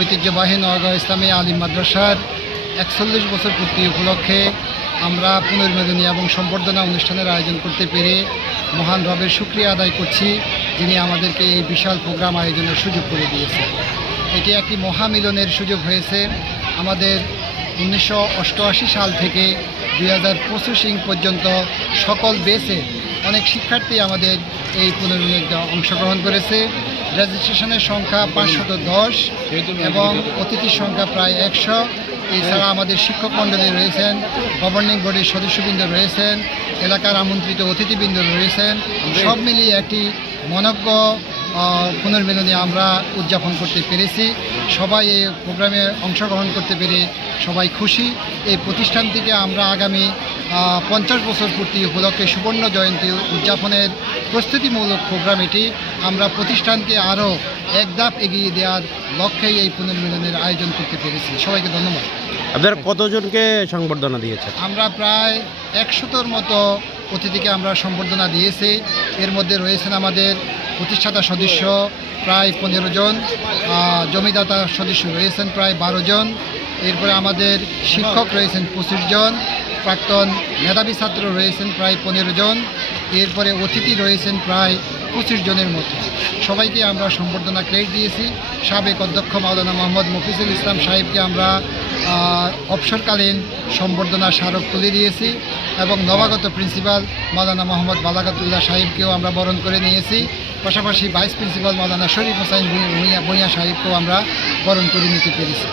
ঐতিহ্যবাহী নগাঁও ইসলামী আলিম মাদ্রাসার একচল্লিশ বছর পূর্তি উপলক্ষে আমরা পুনর্মিলনী এবং সম্বর্ধনা অনুষ্ঠানের আয়োজন করতে পেরে মহান রবের শুক্রিয়া আদায় করছি, যিনি আমাদেরকে এই বিশাল প্রোগ্রাম আয়োজনের সুযোগ করে দিয়েছেন। এটি একটি মহামিলনের সুযোগ হয়েছে। আমাদের উনিশশো অষ্টআশি সাল থেকে দুই হাজার পঁচিশ পর্যন্ত সকল বেসে অনেক শিক্ষার্থী আমাদের এই পুনর্মিলনীতে অংশগ্রহণ করেছে। রেজিস্ট্রেশনের সংখ্যা পাঁচশত দশ এবং অতিথির সংখ্যা প্রায় একশো। এছাড়া আমাদের শিক্ষক মণ্ডলী রয়েছেন, গভর্নিং বডির সদস্যবৃন্দ রয়েছেন, এলাকার আমন্ত্রিত অতিথিবৃন্দ রয়েছেন। সব মিলিয়ে একটি মনজ্ঞ পুনর্মিলনী আমরা উদযাপন করতে পেরেছি। সবাই এই প্রোগ্রামে অংশগ্রহণ করতে পেরে সবাই খুশি। এই প্রতিষ্ঠানটিকে আমরা আগামী পঞ্চাশ বছর পূর্তি উপলক্ষে সুবর্ণ জয়ন্তী উদযাপনের প্রস্তুতিমূলক প্রোগ্রাম এটি। আমরা প্রতিষ্ঠানকে আরও এক ধাপ এগিয়ে দেওয়ার লক্ষ্যেই এই পুনর্মিলনের আয়োজন করতে পেরেছি। সবাইকে ধন্যবাদ। আপনারা কতজনকে সংবর্ধনা দিয়েছেন? আমরা প্রায় একশোতর মতো অতিথিকে আমরা সম্বর্ধনা দিয়েছি। এর মধ্যে রয়েছেন আমাদের প্রতিষ্ঠাতা সদস্য প্রায় পনেরো জন জমিদাতা সদস্য রয়েছেন প্রায় বারো জন। এরপরে আমাদের শিক্ষক রয়েছেন পঁচিশ জন। প্রাক্তন মেধাবী ছাত্র রয়েছেন প্রায় পনেরো জন। এরপরে অতিথি রয়েছেন প্রায় পঁচিশ জনের মতো সবাইকে আমরা সম্বর্ধনা ক্রেডিট দিয়েছি। সাবেক অধ্যক্ষ মাওলানা মোহাম্মদ মফিজুল ইসলাম সাহেবকে আমরা অবসরকালীন সম্বর্ধনা স্মারক তুলে দিয়েছি এবং নবাগত প্রিন্সিপাল মাওলানা মোহাম্মদ বালাগাতুল্লাহ সাহেবকেও আমরা বরণ করে নিয়েছি। পাশাপাশি ভাইস প্রিন্সিপাল মাওলানা শরীফ হোসাইন ভূঁইয়া ভূঁইয়া সাহেবকেও আমরা বরণ করে নিতে পেরেছি।